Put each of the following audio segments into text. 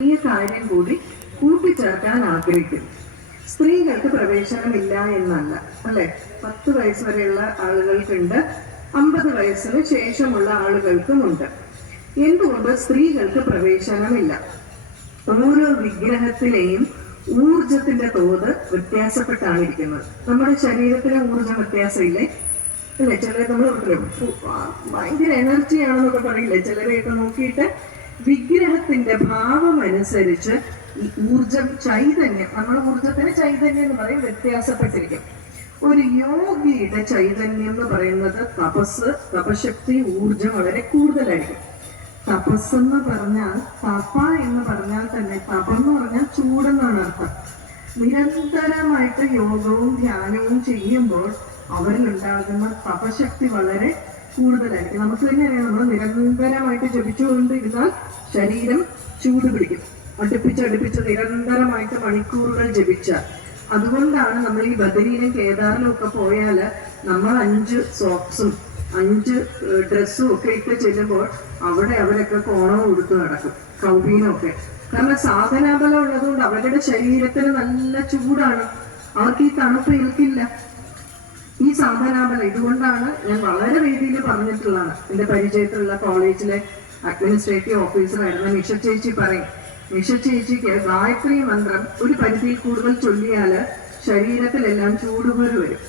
ഈ കാര്യം കൂടി കൂട്ടിച്ചേർക്കാൻ ആഗ്രഹിക്കുന്നു സ്ത്രീകൾക്ക് പ്രവേശനമില്ല എന്നല്ല അല്ലെ? പത്ത് വയസ്സ് വരെയുള്ള ആളുകൾക്കുണ്ട് അമ്പത് വയസ്സിന് ശേഷമുള്ള ആളുകൾക്കുമുണ്ട്. എന്തുകൊണ്ട് സ്ത്രീകൾക്ക് പ്രവേശനമില്ല? ഓരോ വിഗ്രഹത്തിലെയും ഊർജത്തിന്റെ തോത് വ്യത്യാസപ്പെട്ടാണ് ഇരിക്കുന്നത്. നമ്മുടെ ശരീരത്തിലെ ഊർജം വ്യത്യാസമില്ലേ? അല്ലെ? ചിലരെ നമ്മൾ ഭയങ്കര എനർജിയാണെന്നൊക്കെ പറയില്ലേ? ചിലരെയൊക്കെ നോക്കിയിട്ട് വിഗ്രഹത്തിന്റെ ഭാവം അനുസരിച്ച് ഈ ഊർജം ചൈതന്യം നമ്മുടെ ഊർജത്തിന് ചൈതന്യം എന്ന് പറയും വ്യത്യാസപ്പെട്ടിരിക്കും. ഒരു യോഗിയുടെ ചൈതന്യം എന്ന് പറയുന്നത് തപസ് തപശക്തി ഊർജം വളരെ കൂടുതലായിരിക്കും. തപസ് എന്ന് പറഞ്ഞാൽ തപ എന്ന് പറഞ്ഞാൽ തന്നെ തപം എന്ന് പറഞ്ഞാൽ ചൂടെന്നാണ് അർത്ഥം. നിരന്തരമായിട്ട് യോഗവും ധ്യാനവും ചെയ്യുമ്പോൾ അവരിലുണ്ടാകുന്ന തപശക്തി വളരെ കൂടുതലായിരിക്കും. നമുക്ക് തന്നെ അറിയാം ജപിച്ചുകൊണ്ടിരുന്നാൽ ശരീരം ചൂട് പിടിക്കും. അടുപ്പിച്ച് അടുപ്പിച്ച് നിരന്തരമായിട്ട് മണിക്കൂറുകൾ ജപിച്ചാൽ അതുകൊണ്ടാണ് നമ്മൾ ഈ ബദരിയിലും കേദാറിലും ഒക്കെ പോയാൽ നമ്മൾ അഞ്ച് സോക്സും അഞ്ച് ഡ്രസ്സും ഒക്കെ ഇട്ട് ചെല്ലുമ്പോൾ അവിടെ അവരൊക്കെ കോണം ഉടുത്ത് നടക്കും കൗബീനൊക്കെ കാരണം സാധനാബലം ഉള്ളതുകൊണ്ട് അവരുടെ ശരീരത്തിന് നല്ല ചൂടാണ്. അവർക്ക് ഈ തണുപ്പ് ഏൽക്കില്ല. ഈ സാധനാബലം ഇതുകൊണ്ടാണ് ഞാൻ വളരെ രീതിയിൽ പറഞ്ഞിട്ടുള്ളതാണ്. എന്റെ പരിചയത്തിലുള്ള കോളേജിലെ അഡ്മിനിസ്ട്രേറ്റീവ് ഓഫീസറായിരുന്ന മിഷ ചേച്ചി പറയും മിഷ ചേച്ചിക്ക് ഗായത്രി മന്ത്രം ഒരു പരിധിയിൽ കൂടുതൽ ചൊല്ലിയാൽ ശരീരത്തിലെല്ലാം ചൂടുകുരു വരും.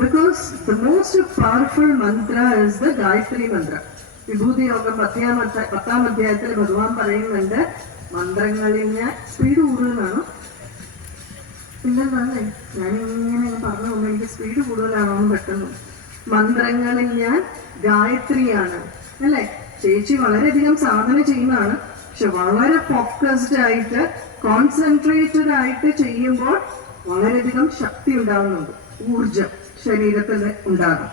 Because the most powerful mantra is the Gayatri mantra. വിഭൂതി യോഗം പത്താം പത്താം അധ്യായത്തിൽ ഭഗവാൻ പറയുന്നുണ്ട് മന്ത്രങ്ങളിന് സ്പീഡ് കൂടുതലാണ് പിന്നെന്താണല്ലേ ഇങ്ങനെ പറഞ്ഞു പോകുമ്പോൾ എനിക്ക് സ്പീഡ് കൂടുതലാണോ എന്ന് പെട്ടെന്ന്. മന്ത്രങ്ങളിൽ ഞാൻ ഗായത്രിയാണ്. അല്ലേ? ചേച്ചി വളരെയധികം സാധന ചെയ്യുന്നതാണ്. പക്ഷെ വളരെ ഫോക്കസ്ഡ് ആയിട്ട് കോൺസെൻട്രേറ്റഡ് ആയിട്ട് ചെയ്യുമ്പോൾ വളരെയധികം ശക്തി ഉണ്ടാകുന്നുണ്ട്. ഊർജം ശരീരത്തിൽ ഉണ്ടാകും.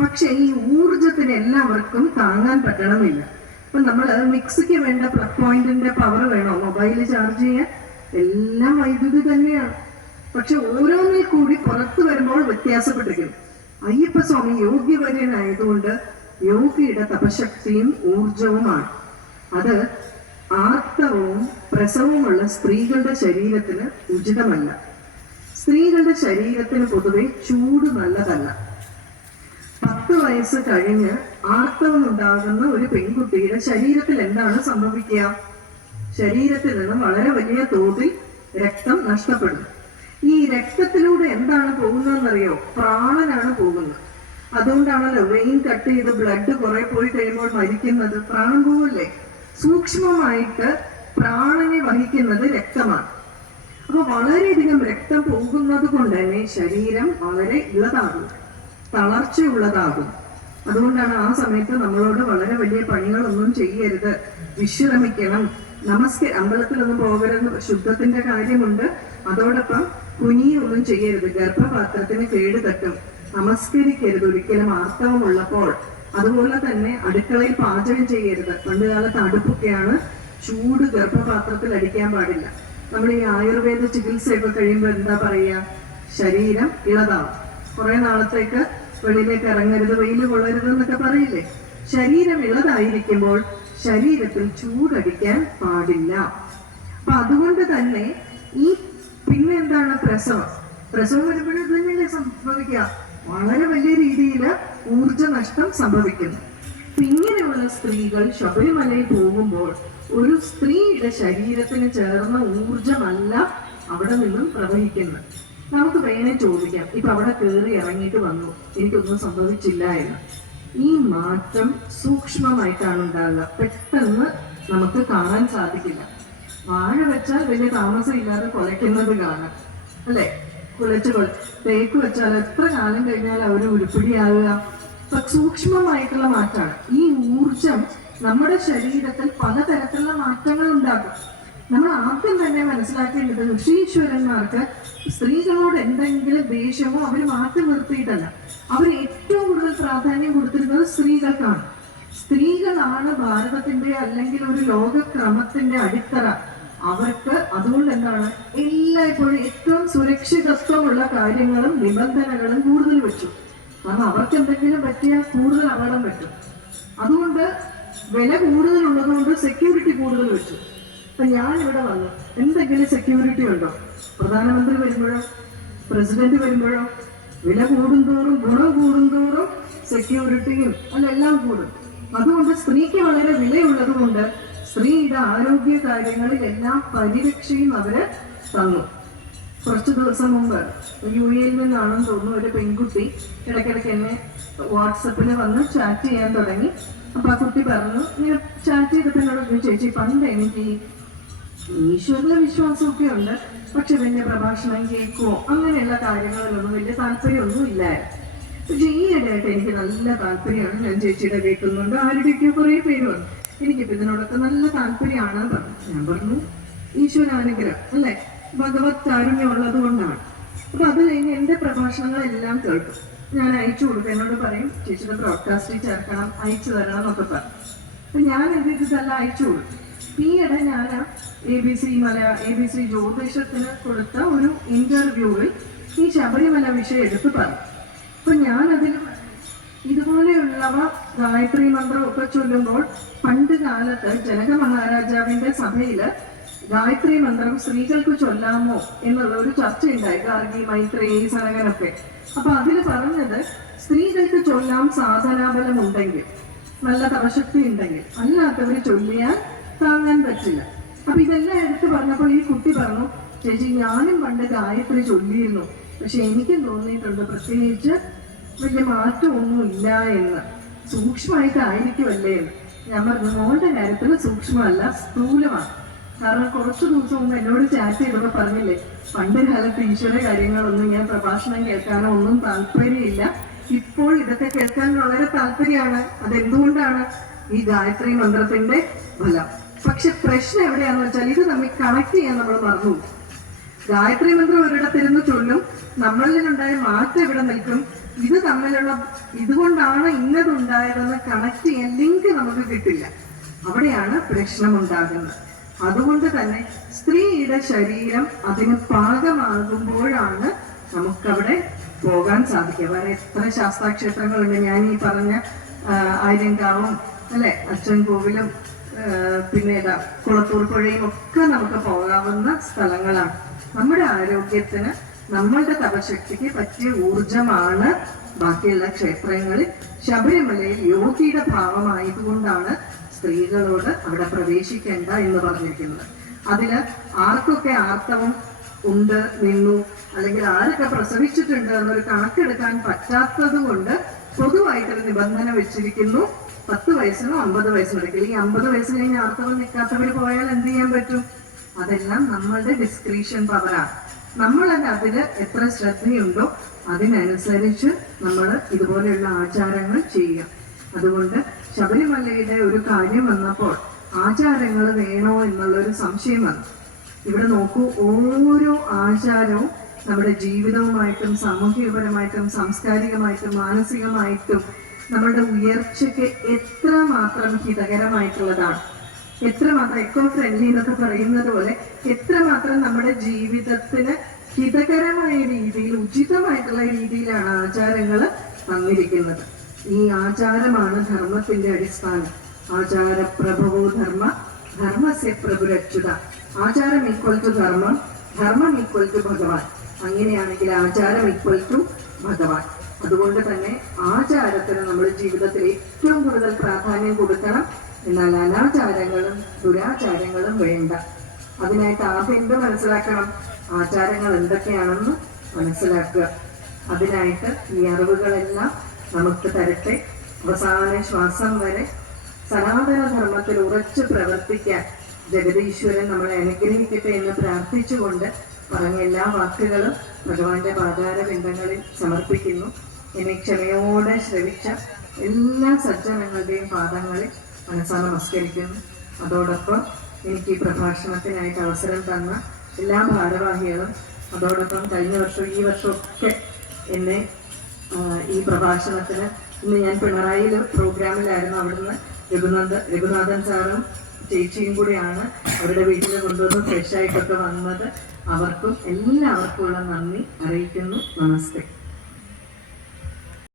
പക്ഷെ ഈ ഊർജത്തിന് എല്ലാവർക്കും താങ്ങാൻ പറ്റണമില്ല. ഇപ്പൊ നമ്മൾ മിക്സിക്ക് വേണ്ട പ്ലഗ് പോയിന്റിന്റെ പവർ വേണോ? മൊബൈൽ ചാർജ് ചെയ്യാൻ? എല്ലാം വൈദ്യുതി തന്നെയാണ്. പക്ഷെ ഓരോന്നിൽ കൂടി പുറത്തു വരുമ്പോൾ വ്യത്യാസപ്പെട്ടിരിക്കും അയ്യപ്പ സ്വാമി യോഗ്യവര്യനായതുകൊണ്ട് യോഗിയുടെ തപശക്തിയും ഊർജവുമാണ്. അത് ആർത്തവവും പ്രസവുമുള്ള സ്ത്രീകളുടെ ശരീരത്തിന് ഉചിതമല്ല. സ്ത്രീകളുടെ ശരീരത്തിന് പൊതുവെ ചൂട് നല്ലതല്ല. പത്ത് വയസ്സ് കഴിഞ്ഞ് ആർത്തവം ഉണ്ടാകുന്ന ഒരു പെൺകുട്ടിയുടെ ശരീരത്തിൽ എന്താണ് സംഭവിക്കുക? ശരീരത്തിൽ നിന്നും വളരെ വലിയ തോതിൽ രക്തം നഷ്ടപ്പെടും ഈ രക്തത്തിലൂടെ എന്താണ് പോകുന്നതെന്നറിയോ? പ്രാണനാണ് പോകുന്നത്. അതുകൊണ്ടാണല്ലോ വെയിൻ കട്ട് ചെയ്ത് ബ്ലഡ് കുറെ പോയി കഴിയുമ്പോൾ മരിക്കുന്നത് പ്രാണം പോവല്ലേ സൂക്ഷ്മമായിട്ട് പ്രാണനെ വഹിക്കുന്നത് രക്തമാണ്. അപ്പൊ വളരെയധികം രക്തം പോകുന്നത് കൊണ്ട് തന്നെ ശരീരം വളരെ ഇളതാകും തളർച്ചയുള്ളതാകും. അതുകൊണ്ടാണ് ആ സമയത്ത് നമ്മളോട് വളരെ വലിയ പണികളൊന്നും ചെയ്യരുത്. വിശ്രമിക്കണം. നമസ്ക അമ്പലത്തിലൊന്നും പോകരുത് ശുദ്ധത്തിന്റെ കാര്യമുണ്ട്. അതോടൊപ്പം കുനിയൊന്നും ചെയ്യരുത്. ഗർഭപാത്രത്തിന് കേട് തട്ടും. നമസ്കരിക്കരുത്. ഒരിക്കലും ആർത്തവമുള്ളപ്പോൾ അതുപോലെ തന്നെ അടുക്കളയിൽ പാചകം ചെയ്യരുത്. പണ്ട് കാലത്ത് അടുപ്പൊക്കെയാണ് ചൂട് ഗർഭപാത്രത്തിൽ അടിക്കാൻ പാടില്ല. നമ്മൾ ഈ ആയുർവേദ ചികിത്സയൊക്കെ കഴിയുമ്പോൾ എന്താ പറയുക? ശരീരം ഇളതാവും. കുറെ നാളത്തേക്ക് വെളിയിലേക്ക് ഇറങ്ങരുത് വെയിൽ കൊള്ളരുത് എന്നൊക്കെ പറയില്ലേ? ശരീരം ഇളതായിരിക്കുമ്പോൾ ശരീരത്തിൽ ചൂടടിക്കാൻ പാടില്ല. അപ്പൊ അതുകൊണ്ട് തന്നെ ഈ പിന്നെ എന്താണ് പ്രസവം? പ്രസവം വരുമ്പോഴും ഇത് തന്നെയല്ലേ സംഭവിക്കുക? വളരെ വലിയ രീതിയിൽ ഊർജ നഷ്ടം സംഭവിക്കുന്നു. ഇങ്ങനെയുള്ള സ്ത്രീകൾ ശബരിമലയിൽ പോകുമ്പോൾ ഒരു സ്ത്രീയുടെ ശരീരത്തിന് ചേർന്ന ഊർജമല്ല അവിടെ നിന്നും പ്രവഹിക്കുന്നത്. നമുക്ക് വേണേ ചോദിക്കാം ഇപ്പൊ അവിടെ കയറി ഇറങ്ങിയിട്ട് വന്നു എനിക്കൊന്നും സംഭവിച്ചില്ല എന്ന്. ഈ മാറ്റം സൂക്ഷ്മമായിട്ടാണ് ഉണ്ടാകുക പെട്ടെന്ന് നമുക്ക് കാണാൻ സാധിക്കില്ല. വാഴ വെച്ചാൽ വലിയ താമസം ഇല്ലാതെ കുലയ്ക്കുന്നത് കാണാം. അല്ലെ? കൊല തേക്ക് വെച്ചാൽ എത്ര കാലം കഴിഞ്ഞാൽ അവർ ഉരുപ്പിടിയാവുക. സൂക്ഷ്മമായിട്ടുള്ള മാറ്റമാണ്. ഈ ഊർജം നമ്മുടെ ശരീരത്തിൽ പലതരത്തിലുള്ള മാറ്റങ്ങൾ ഉണ്ടാക്കും. നമ്മൾ ആദ്യം തന്നെ മനസ്സിലാക്കേണ്ടത് ഋഷീശ്വരന്മാർക്ക് സ്ത്രീകളോട് എന്തെങ്കിലും ദേഷ്യമോ അവർ മാറ്റി നിർത്തിയിട്ടല്ല. അവർ ഏറ്റവും കൂടുതൽ പ്രാധാന്യം കൊടുത്തിരുന്നത് സ്ത്രീകൾക്കാണ്. സ്ത്രീകളാണ് ഭാരതത്തിന്റെ അല്ലെങ്കിൽ ഒരു ലോകക്രമത്തിന്റെ അടിത്തറ. അവർക്ക് അതുകൊണ്ട് എന്താണ്? എല്ലായ്പ്പോഴും ഏറ്റവും സുരക്ഷിതത്വമുള്ള കാര്യങ്ങളും നിബന്ധനകളും കൂടുതൽ വെച്ചു. കാരണം അവർക്ക് എന്തെങ്കിലും പറ്റിയാൽ കൂടുതൽ അപകടം പറ്റും. അതുകൊണ്ട് വില കൂടുതലുള്ളത് കൊണ്ട് സെക്യൂരിറ്റി കൂടുതൽ വെച്ചു. അപ്പൊ ഞാൻ ഇവിടെ വന്നു. എന്തെങ്കിലും സെക്യൂരിറ്റി ഉണ്ടോ? പ്രധാനമന്ത്രി വരുമ്പോഴോ? പ്രസിഡന്റ് വരുമ്പോഴോ? വില കൂടുന്തോറും ഗുണം കൂടുന്തോറും സെക്യൂരിറ്റിയും അല്ല എല്ലാം കൂടും. അതുകൊണ്ട് സ്ത്രീക്ക് വളരെ വിലയുള്ളത് കൊണ്ട് സ്ത്രീയുടെ ആരോഗ്യ കാര്യങ്ങളിൽ എല്ലാ പരിരക്ഷയും അവർ തന്നു. കുറച്ച് ദിവസം മുമ്പ് യു എയിൽ നിന്നാണെന്ന് തോന്നുന്നു ഒരു പെൺകുട്ടി ഇടയ്ക്കിടയ്ക്ക് എന്നെ വാട്സപ്പിൽ വന്ന് ചാറ്റ് ചെയ്യാൻ തുടങ്ങി. അപ്പൊ ആ കുട്ടി പറഞ്ഞു ഞാൻ ചാറ്റ് ചെയ്തപ്പോൾ ചേച്ചി പണ്ട് എനിക്ക് ഈശ്വരന്റെ വിശ്വാസമൊക്കെ ഉണ്ട്. പക്ഷെ വലിയ പ്രഭാഷണം കേൾക്കുമോ അങ്ങനെയുള്ള കാര്യങ്ങളിലൊന്നും വലിയ താല്പര്യമൊന്നും ഇല്ലായിരുന്നു. പക്ഷെ ഈയിടെയായിട്ട് എനിക്ക് നല്ല താല്പര്യമാണ്. ഞാൻ ചേച്ചിയുടെ കേൾക്കുന്നുണ്ട് ആരുടെയൊക്കെ കുറേ പേര് വന്നു. എനിക്കിപ്പോ ഇതിനോടൊക്കെ നല്ല താല്പര്യമാണ് പറഞ്ഞു. ഞാൻ പറഞ്ഞു ഈശ്വരാനുഗ്രഹം അല്ലെ? ഭഗവത് കാരുണ്യം ഉള്ളത് കൊണ്ടാണ്. അപ്പൊ അത് കഴിഞ്ഞ് എന്റെ പ്രഭാഷണങ്ങളെല്ലാം കേൾക്കും. ഞാൻ അയച്ചു കൊടുക്കും. എന്നോട് പറയും ചേച്ചിയുടെ ബ്രോഡ്കാസ്റ്റിൽ ചേർക്കണം അയച്ചു തരണം എന്നൊക്കെ പറഞ്ഞു അപ്പൊ ഞാൻ എന്ത് ഇതല്ല അയച്ചു കൊടുക്കും. ഈയിടെ ഞാൻ എ ബി സി മല എ ബി സി ജ്യോതിഷത്തിന് കൊടുത്ത ഒരു ഇന്റർവ്യൂവിൽ ഈ ശബരിമല വിഷയം എടുത്ത് പറഞ്ഞു. അപ്പൊ ഞാൻ ഇതുപോലെയുള്ളവ ഗായത്രി മന്ത്രം ഒക്കെ ചൊല്ലുമ്പോൾ പണ്ട് കാലത്ത് ജനക മഹാരാജാവിന്റെ സഭയിൽ ഗായത്രി മന്ത്രം സ്ത്രീകൾക്ക് ചൊല്ലാമോ എന്നുള്ള ഒരു ചർച്ചയുണ്ടായി ഗാർഗി മൈത്രേയി സനകനൊക്കെ അപ്പൊ അതിൽ പറഞ്ഞത് സ്ത്രീകൾക്ക് ചൊല്ലാം സാധനാബലം ഉണ്ടെങ്കിൽ നല്ല തപശക്തി ഉണ്ടെങ്കിൽ അല്ലാത്തവര് ചൊല്ലിയാൽ താങ്ങാൻ പറ്റില്ല. അപ്പൊ ഇതെല്ലാം എടുത്തു പറഞ്ഞപ്പോൾ ഈ കുട്ടി പറഞ്ഞു ചേച്ചി ഞാനും പണ്ട് ഗായത്രി ചൊല്ലിയിരുന്നു. പക്ഷെ എനിക്കും തോന്നിയിട്ടുണ്ട് പ്രത്യേകിച്ച് വലിയ മാറ്റമൊന്നും ഇല്ല എന്ന്. സൂക്ഷ്മമായിട്ടായിരിക്കുമല്ലേ? ഞാൻ പറഞ്ഞു മോളുടെ കാര്യത്തിൽ സൂക്ഷ്മമല്ല സ്ഥൂലമാണ്. കാരണം കുറച്ച് ദിവസം മുമ്പ് എന്നോട് ചാറ്റ് ചെയ്തപ്പോ പറഞ്ഞില്ലേ പണ്ട് കാലത്ത് ഈശ്വര കാര്യങ്ങളൊന്നും ഞാൻ പ്രഭാഷണം കേൾക്കാനോ ഒന്നും താല്പര്യമില്ല. ഇപ്പോൾ ഇതൊക്കെ കേൾക്കാൻ വളരെ താല്പര്യമാണ്. അതെന്തുകൊണ്ടാണ് ഈ ഗായത്രി മന്ത്രത്തിന്റെ ഫലം? പക്ഷെ പ്രശ്നം എവിടെയാണെന്ന് വെച്ചാൽ ഇത് നമ്മൾ കണക്ട് ചെയ്യാൻ നമ്മൾ മറന്നു ഗായത്രി മന്ത്രം ഒരിടത്തിരുന്ന് ചൊല്ലും. നമ്മളിലുണ്ടായ മാറ്റം ഇവിടെ നിൽക്കും. ഇത് തമ്മിലുള്ള ഇതുകൊണ്ടാണ് ഇന്നതുണ്ടായതെന്ന് കണക്ട് ചെയ്യാൻ ലിങ്ക് നമുക്ക് കിട്ടില്ല. അവിടെയാണ് പ്രശ്നം ഉണ്ടാകുന്നത് അതുകൊണ്ട് തന്നെ സ്ത്രീയുടെ ശരീരം അതിന് പാകമാകുമ്പോഴാണ് നമുക്കവിടെ പോകാൻ സാധിക്കുക. വേറെ എത്ര ശാസ്താക്ഷേത്രങ്ങളുണ്ട്. ഞാൻ ഈ പറഞ്ഞ ആര്യങ്കാവും അല്ലെ? അച്ഛൻ കോവിലും പിന്നെ ഏതാ കുളത്തൂർ പുഴയും ഒക്കെ നമുക്ക് പോകാവുന്ന സ്ഥലങ്ങളാണ്. നമ്മുടെ ആരോഗ്യത്തിന് നമ്മളുടെ തപശക്തിക്ക് പറ്റിയ ഊർജമാണ് ബാക്കിയുള്ള ക്ഷേത്രങ്ങളിൽ. ശബരിമലയിൽ യോഗിയുടെ ഭാവമായതുകൊണ്ടാണ് സ്ത്രീകളോട് അവിടെ പ്രവേശിക്കേണ്ട എന്ന് പറഞ്ഞിരിക്കുന്നത്. അതിൽ ആർക്കൊക്കെ ആർത്തവം ഉണ്ട് നിന്നു അല്ലെങ്കിൽ ആരൊക്കെ പ്രസവിച്ചിട്ടുണ്ട് എന്നൊരു കണക്കെടുക്കാൻ പറ്റാത്തത് കൊണ്ട് പൊതുവായിട്ടൊരു നിബന്ധന വെച്ചിരിക്കുന്നു. പത്ത് വയസ്സിനോ അമ്പത് വയസ്സിനോ ഇടയ്ക്ക്. അല്ലെങ്കിൽ അമ്പത് വയസ്സ് കഴിഞ്ഞ് ആർത്തവം നിൽക്കാത്തവർ പോയാൽ എന്ത് ചെയ്യാൻ പറ്റും? അതെല്ലാം നമ്മളുടെ ഡിസ്ക്രിപ്ഷൻ പവറാണ് നമ്മൾ അതിൽ എത്ര ശ്രദ്ധയുണ്ടോ അതിനനുസരിച്ച് നമ്മൾ ഇതുപോലെയുള്ള ആചാരങ്ങൾ ചെയ്യുക. അതുകൊണ്ട് ശബരിമലയുടെ ഒരു കാര്യം വന്നപ്പോൾ ആചാരങ്ങൾ വേണോ എന്നുള്ളൊരു സംശയം വന്നു. ഇവിടെ നോക്കൂ ഓരോ ആചാരവും നമ്മുടെ ജീവിതവുമായിട്ടും സാമൂഹികപരമായിട്ടും സാംസ്കാരികമായിട്ടും മാനസികമായിട്ടും നമ്മളുടെ ഉയർച്ചയ്ക്ക് എത്ര മാത്രം ഹിതകരമായിട്ടുള്ളതാണ്. എത്രമാത്രം എക്കോ ഫ്രണ്ട്ലി എന്നൊക്കെ പറയുന്നത് പോലെ എത്രമാത്രം നമ്മുടെ ജീവിതത്തിന് ഹിതകരമായ രീതിയിൽ ഉചിതമായിട്ടുള്ള രീതിയിലാണ് ആചാരങ്ങൾ വന്നിരിക്കുന്നത്. ഈ ആചാരമാണ് ധർമ്മത്തിന്റെ അടിസ്ഥാനം. ആചാര പ്രഭവോ ധർമ്മ ധർമ്മസ്യ പ്രഭുരക്ഷിത ആചാരം ഈക്വൽ ടു ധർമ്മം ധർമ്മം ഈക്വൽ ടു ഭഗവാൻ. അങ്ങനെയാണെങ്കിൽ ആചാരം ഈക്വൽ ടു ഭഗവാൻ. അതുകൊണ്ട് തന്നെ ആചാരത്തിന് നമ്മുടെ ജീവിതത്തിൽ ഏറ്റവും കൂടുതൽ പ്രാധാന്യം കൊടുക്കണം. എന്നാൽ അനാചാരങ്ങളും ദുരാചാരങ്ങളും വേണ്ട. അതിനായിട്ട് ആദ്യം എന്ത് മനസ്സിലാക്കണം? ആചാരങ്ങൾ എന്തൊക്കെയാണെന്ന് മനസ്സിലാക്കുക. അതിനായിട്ട് ഈ അറിവുകളെല്ലാം നമുക്ക് തരട്ടെ. അവസാന ശ്വാസം വരെ സനാതന ധർമ്മത്തിൽ ഉറച്ചു പ്രവർത്തിക്കാൻ ജഗതീശ്വരൻ നമ്മളെ അനുഗ്രഹിക്കട്ടെ എന്ന് പ്രാർത്ഥിച്ചുകൊണ്ട് പറഞ്ഞ എല്ലാ വാക്കുകളും ഭഗവാന്റെ പാതാര ബിംബങ്ങളിൽ സമർപ്പിക്കുന്നു. എന്നെ ക്ഷമയോടെ ശ്രവിച്ച എല്ലാ സജ്ജനങ്ങളുടെയും പാദങ്ങളിൽ മനസ്സാ നമസ്കരിക്കുന്നു. അതോടൊപ്പം എനിക്ക് ഈ പ്രഭാഷണത്തിനായിട്ട് അവസരം തന്ന എല്ലാ ഭാരവാഹികളും അതോടൊപ്പം കഴിഞ്ഞ വർഷം ഈ വർഷമൊക്കെ എന്നെ ഈ പ്രഭാഷണത്തിന് ഇന്ന് ഞാൻ പിണറായിയിൽ പ്രോഗ്രാമിലായിരുന്നു അവിടുന്ന് രഘുനാഥ രഘുനാഥൻ സാറും ചേച്ചിയും കൂടിയാണ് അവരുടെ വീട്ടിൽ കൊണ്ടുവന്ന് ഫ്രഷായിട്ടൊക്കെ വന്നത്. അവർക്കും എല്ലാവർക്കും ഉള്ള നന്ദി അറിയിക്കുന്നു. നമസ്തേ.